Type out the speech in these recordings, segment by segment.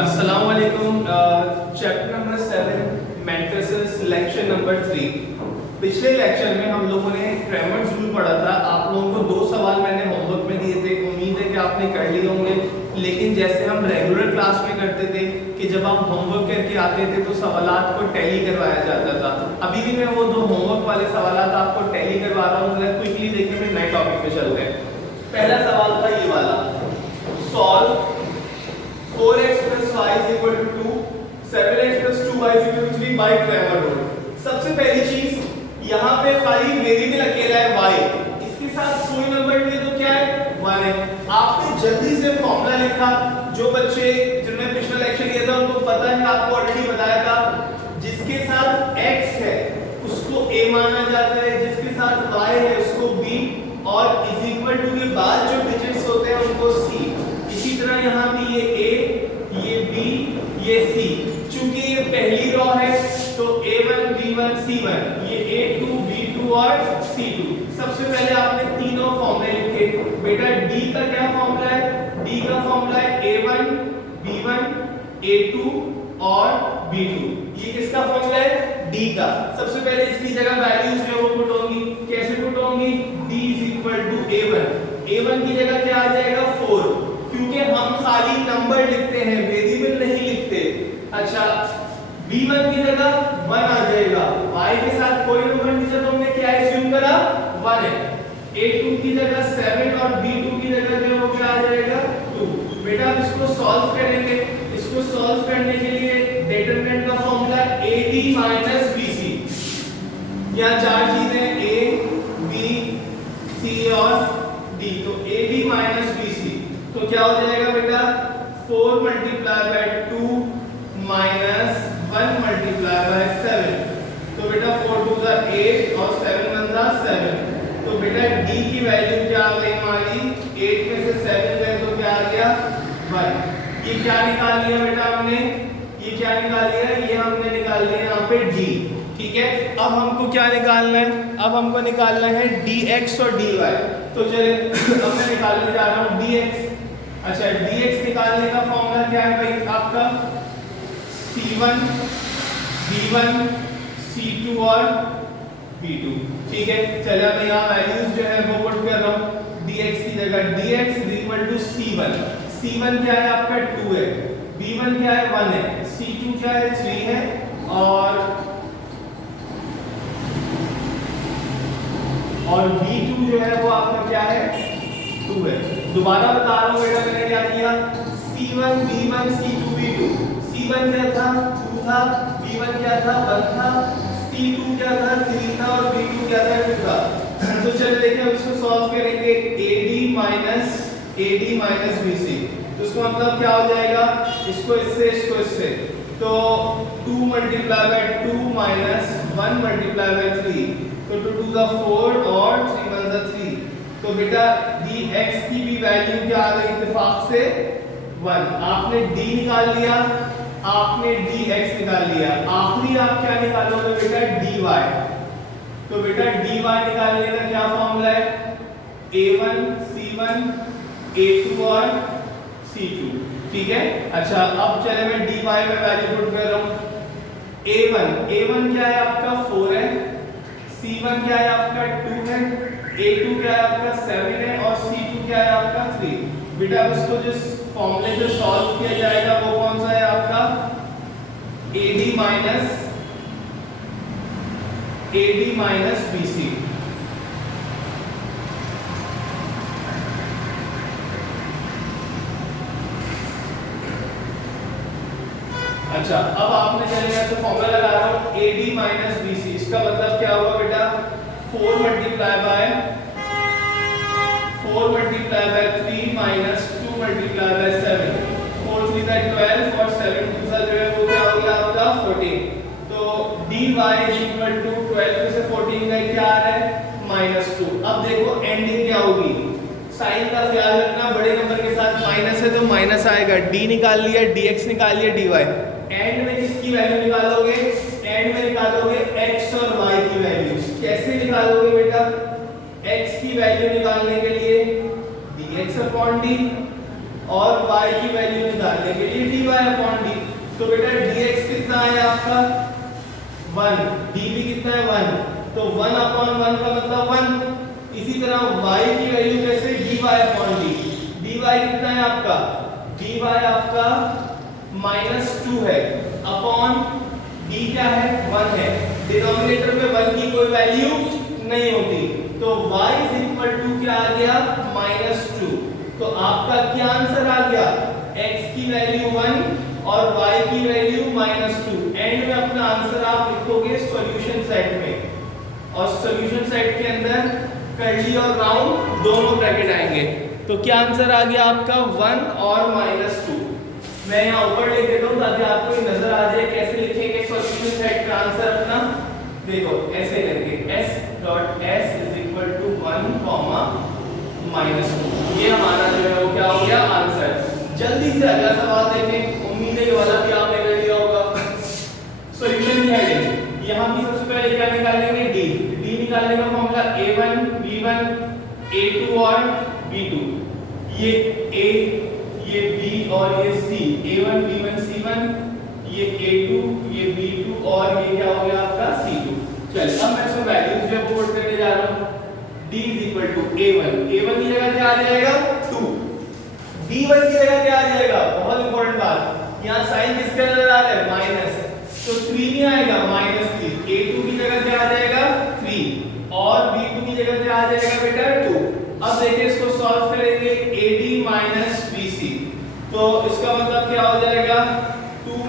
अस्सलाम वालेकुम। Chapter number 7 matrices, lecture number 3। पिछले लेक्चर में हम लोगों ने क्रैमर्स रूल पढ़ा था। आप लोगों को 2 सवाल मैंने होमवर्क में दिए थे, उम्मीद है कि आपने कर लिए होंगे। लेकिन जैसे हम रेगुलर क्लास में करते थे कि जब आप होमवर्क करके आते थे तो सवालात को टैली करवाया जाता था, अभी भी मैं वो 2 होमवर्क वाले सवालात आपको टैली करवा रहा हूँ। जरा क्विकली देखें, फिर नए टॉपिक पे चलते हैं। पहला सवाल था ये वाला, solve 4x plus y is equal to 2, 7x plus 2y is equal to 3 by Cramer rule। सबसे पहली चीज यहाँ पे खाली वेरिएबल अकेला है y, इसके साथ कोई नंबर नहीं है तो क्या है 1 है। आपने जल्दी से फॉर्मूला लिखा। जो बच्चे जिन्होंने पिछला लेक्चर लिया था उनको पता है, आपको ऑलरेडी बताया था, जिसके साथ x है उसको a माना जाता है, जिसके साथ y है उसको b, और इज इक्वल टू के बाद जो डिजिट्स होते हैं उनको c। इसी तरह यहाँ भी ये a, ये b, ये c। चूंकि ये पहली रॉ है तो a1 b1 c1, ये a2 b2 और c2। सबसे पहले आपने तीनों फॉर्मूले लिखे। बेटा d का क्या फॉर्मूला है? d का फॉर्मूला है a1 b1 a2 और b2। ये किसका फॉर्मूला है? d का। सबसे पहले इसकी जगह वैल्यूज जो वो पुट होंगी। कैसे पुट होंगी? d is equal to a1 की जगह क्या आ जाएगा 4, क्योंकि हम खाली नंबर लिखते हैं, वेरिएबल नहीं लिखते। अच्छा, b1 की जगह 1 आ जाएगा, y के साथ कोई नंबर नहीं था तो हमने क्या एज्यूम करा 1 है। a2 की जगह 7 और b2 की जगह जो वो क्या आ जाएगा 2। बेटा अब इसको सॉल्व करेंगे। इसको सॉल्व करने के लिए डिटरमिनेंट का फॉर्मूला ad bc। यहाँ चार चीजें a b c और d, तो ad bc तो क्या हो जाएगा बेटा 4 multiply by 2 minus 1 multiply by 7। तो बेटा 4 2 जा 8 और 7 1 जा 7। तो बेटा d की वैल्यू क्या आ गई हमारी? 8 में से 7 गए तो क्या आ गया 1। ये क्या निकाल लिया बेटा हमने? ये क्या निकाल लिया? ये हमने निकाल लिया यहाँ पे d। ठीक है, अब हमको क्या निकालना है? अब हमको निकालना है dx और dy। तो चलिए अब मैं निकालने जा रहा हूँ dx। अच्छा, dx निकालने का फॉर्मूला क्या है भाई आपका? c1 b1 c2 और b2। ठीक है, चलिए मैं यहाँ वैल्यूज जो है वो पुट कर रहा हूँ dx की जगह। dx is equal to c1। c1 क्या है आपका 2 है, b1 क्या है 1 है, c2 क्या है 3 है, और b2 जो है वो आपका क्या है 2 है। दोबारा बता रहा हूँ बेटा, मैंने क्या किया? c1 b1 c2 b2। c1 क्या था 2 था, b1 क्या था 1 था, c2 क्या था 3 था और b2 क्या था 2 था। तो चलिए देखिए, हम इसको सॉल्व करेंगे। ad माइनस bc, तो इसका मतलब क्या हो जाएगा? इसको इससे तो 2 multiply by 2 minus 1 multiply by 3, तो 2 2 जा 4 और 3 1 जा 3। तो बेटा dx की भी वैल्यू क्या आ गई इत्तेफाक से 1। आपने d निकाल लिया, आपने dx निकाल लिया, आखिरी आप क्या निकालोगे बेटा? dy। तो बेटा dy निकालने का क्या फॉर्मूला है? a1 c1 a2 और c2। ठीक है, अच्छा अब चले मैं dy में वैल्यू पुट कर रहा हूँ। a1 क्या है आपका 4 है, c1 क्या है आपका 2 है, a2 क्या है आपका 7 है और c2 क्या है आपका 3। बेटा अब इसको जिस फॉर्मूले से सॉल्व किया जाएगा वो कौन सा है आपका? ad minus bc। अच्छा, अब आपने चलेगा तो फॉर्मूला लगा रहा हूँ ad माइनस bc। इसका मतलब क्या होगा बेटा? 4 multiply by 3 minus 2 multiply by 7। 4 3 का 12 और 7 2 का जो है वो क्या हो गया आपका 14। तो dy इज इक्वल टू 12 में से 14 का क्या आ रहा है? -2। अब देखो एंडिंग क्या होगी, साइन का ख्याल रखना, बड़े नंबर के साथ माइनस है तो माइनस आएगा। d निकाल लिया, dx निकाल लिया, dy। एंड में किसकी वैल्यू निकालोगे? एंड में निकालोगे x और y की वैल्यूज। कैसे निकालोगे बेटा? x की वैल्यू निकालने के लिए dx/d और y की वैल्यू निकालने निकालने के लिए dy अपॉन डी। तो बेटा dx कितना आया आपका 1, d भी कितना है 1, तो 1 अपॉन 1 का मतलब 1। इसी तरह y की वैल्यू कैसे dy अपॉन डी, dy कितना है आपका, dy आपका -2 है अपॉन d क्या है 1 है, डिनोमिनेटर में 1 की कोई वैल्यू नहीं होती, तो y क्या आ गया -2। तो आपका क्या आंसर आ गया, x की वैल्यू 1 और y की वैल्यू -2। एंड में अपना आंसर आप लिखोगे सॉल्यूशन सेट में, और सॉल्यूशन सेट के अंदर कर्ली और राउंड दोनों ब्रैकेट आएंगे। तो क्या आंसर आ गया आपका 1 और -2। मैं यहाँ ऊपर लिख देता हूँ ताकि आपको ये नजर आ जाए कैसे लिखेंगे सॉल्यूशन सेट का आंसर अपना। देखो ऐसे करके s.s = 1, -2, ये हमारा जो है वो क्या हो गया आंसर। जल्दी से अगला सवाल देखें, उम्मीद है ये वाला भी आपने कर लिया होगा। सॉल्यूशन की हेडिंग, यहाँ भी सबसे पहले क्या निकालेंगे d निकालने का फॉर्मूला a1 b1 a2 और b2, ये a ये b और ये c, a1 b1 c1, ये a2 ये b2 और ये क्या हो गया आपका c2। चल अब मैं इसमें वैल्यूज जो पुट करने जा रहा हूँ। d = a1 की जगह क्या आ जाएगा 2, d1 की जगह क्या आ जाएगा, बहुत इंपॉर्टेंट बात, यहाँ साइन किसका नजर आ रहा है माइनस, तो 3 नहीं आएगा -3, a2 की जगह क्या आ जाएगा 3 और b2 की जगह क्या आ जाएगा बेटा 2। अब देखिए इसको सॉल्व करेंगे, ad - bc, तो इसका मतलब क्या हो जाएगा 2 × 2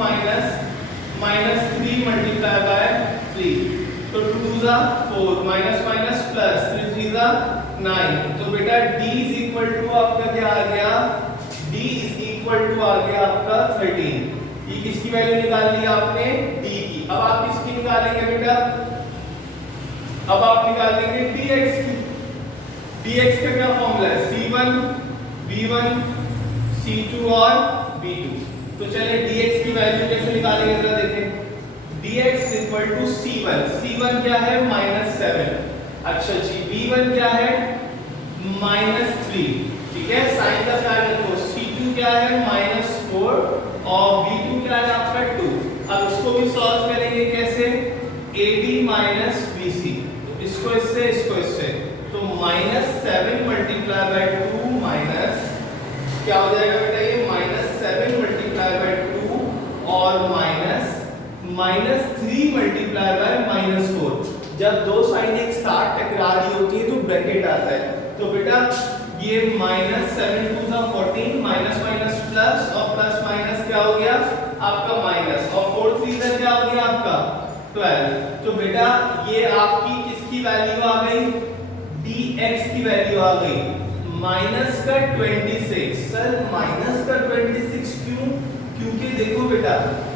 -3 × 3, तो 2 * 4 माइनस प्लस 3 * 9। तो बेटा d = आपका क्या आ गया, d = आ गया आपका 13। ये किसकी वैल्यू निकाल ली आपने d की। अब आप किसकी निकालेंगे बेटा, अब आप निकालेंगे dx की। dx का क्या फॉर्मूला है c1 b1 c2 और b2। तो चलिए dx की वैल्यू कैसे निकालेंगे जरा देखें। dx = c1 क्या है -7, अच्छा जी, b1 क्या है -3, ठीक है, साइन का ख्याल रखो। c2 क्या है -4 और b2 क्या है आपका 2। अब इसको भी सॉल्व करेंगे कैसे, ad - bc, तो इसको इससे, तो -7 × 2 माइनस क्या हो जाएगा बेटा, ये -7 × 2 और -3 × -4। जब दो साइन एक साथ टकरा रही होती है तो ब्रैकेट आता है। तो बेटा ये -7 × 2 = 14, माइनस प्लस और प्लस माइनस क्या हो गया आपका माइनस, और 4 × 3 क्या हो गया आपका 12। तो बेटा ये आपकी किसकी वैल्यू आ गई, dx की वैल्यू आ गई -26। सर -26 क्यों, क्योंकि देखो बेटा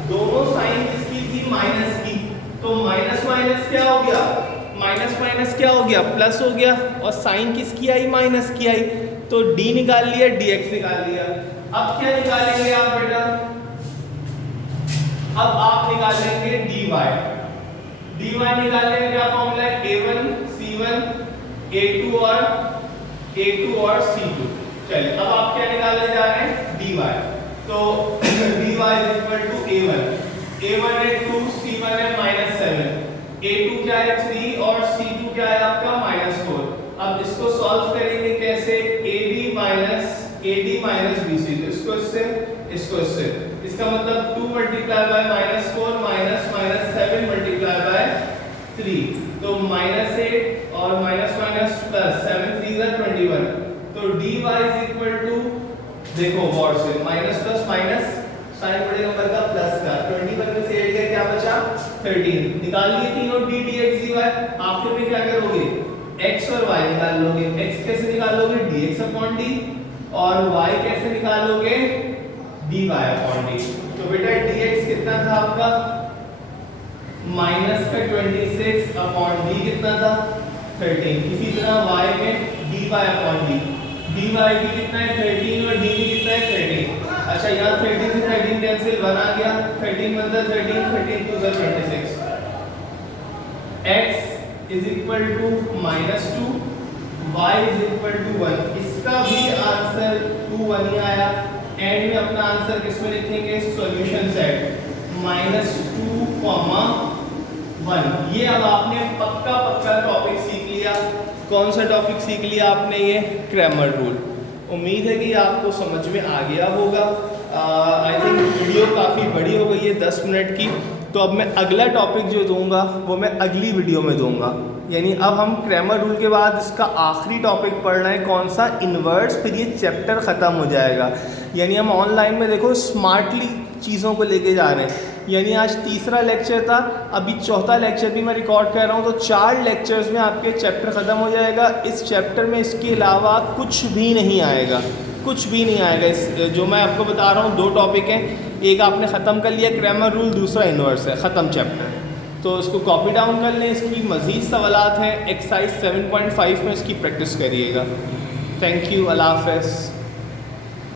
दोनों साइन किसकी थी माइनस की, तो माइनस माइनस क्या हो गया, माइनस क्या हो गया प्लस हो गया, और साइन किसकी आई माइनस की आई, तो d निकाल लिया dx निकाल लिया। अब क्या निकालेंगे आप बेटा, अब आप निकालेंगे dy निकालने का क्या फॉर्मूला है a1 c1 a2 और c2। चलिए अब आप क्या निकालने जा रहे हैं dy, तो dy a1 है 2, c1 है -7, a2 क्या है 3 और c2 क्या है आपका -4। अब इसको सॉल्व करेंगे कैसे, ad - bc, तो इसको इससे, इसका मतलब 2 × -4 -7 × 3, तो -8 और माइनस प्लस 7 × 3 = 21। तो dy देखो गौर से माइनस प्लस माइनस साइन बड़े नंबर का प्लस का, 21 में से 8 गया क्या बचा 13, निकाल लिए तीनों d dx dy। आखिर में क्या करोगे x और y निकाल लोगे, x कैसे निकालोगे dx/d और y कैसे निकालोगे dy/d। तो बेटा dx कितना था आपका -26/d कितना था 13। इसी तरह y में dy/d, dy भी कितना है 13 और d भी कितना है 13। अच्छा यहाँ 13 से 13 कैंसिल, 1 आ गया, 13 × 13, 13 × 2 = 26। x = -2, y = 1, इसका भी आंसर 2 1 ही आया। एंड में अपना आंसर किसमें लिखेंगे, सॉल्यूशन सेट -2, 1। ये अब आपने पक्का टॉपिक सीख लिया। कौन सा टॉपिक सीख लिया आपने, ये क्रैमर रूल। उम्मीद है कि आपको समझ में आ गया होगा। आई थिंक वीडियो काफ़ी बड़ी हो गई है, 10 मिनट की। तो अब मैं अगला टॉपिक जो दूंगा वो मैं अगली वीडियो में दूंगा। यानी अब हम क्रैमर रूल के बाद इसका आखिरी टॉपिक पढ़ रहे हैं, कौन सा, इन्वर्स। फिर ये चैप्टर ख़त्म हो जाएगा। यानी हम ऑनलाइन में देखो स्मार्टली चीज़ों को लेके जा रहे हैं। यानी आज तीसरा लेक्चर था, अभी चौथा लेक्चर भी मैं रिकॉर्ड कर रहा हूँ, तो 4 लेक्चर्स में आपके चैप्टर ख़त्म हो जाएगा। इस चैप्टर में इसके अलावा कुछ भी नहीं आएगा, कुछ भी नहीं आएगा। इस जो मैं आपको बता रहा हूँ 2 टॉपिक हैं, एक आपने ख़त्म कर लिया क्रैमर रूल, दूसरा इन्वर्स है, ख़त्म चैप्टर। तो इसको कॉपी डाउन कर लें। इसकी मज़ीद सवालात हैं एक्सरसाइज 7.5 में, इसकी प्रैक्टिस करिएगा। थैंक यू, अल्लाह हाफ़िज़।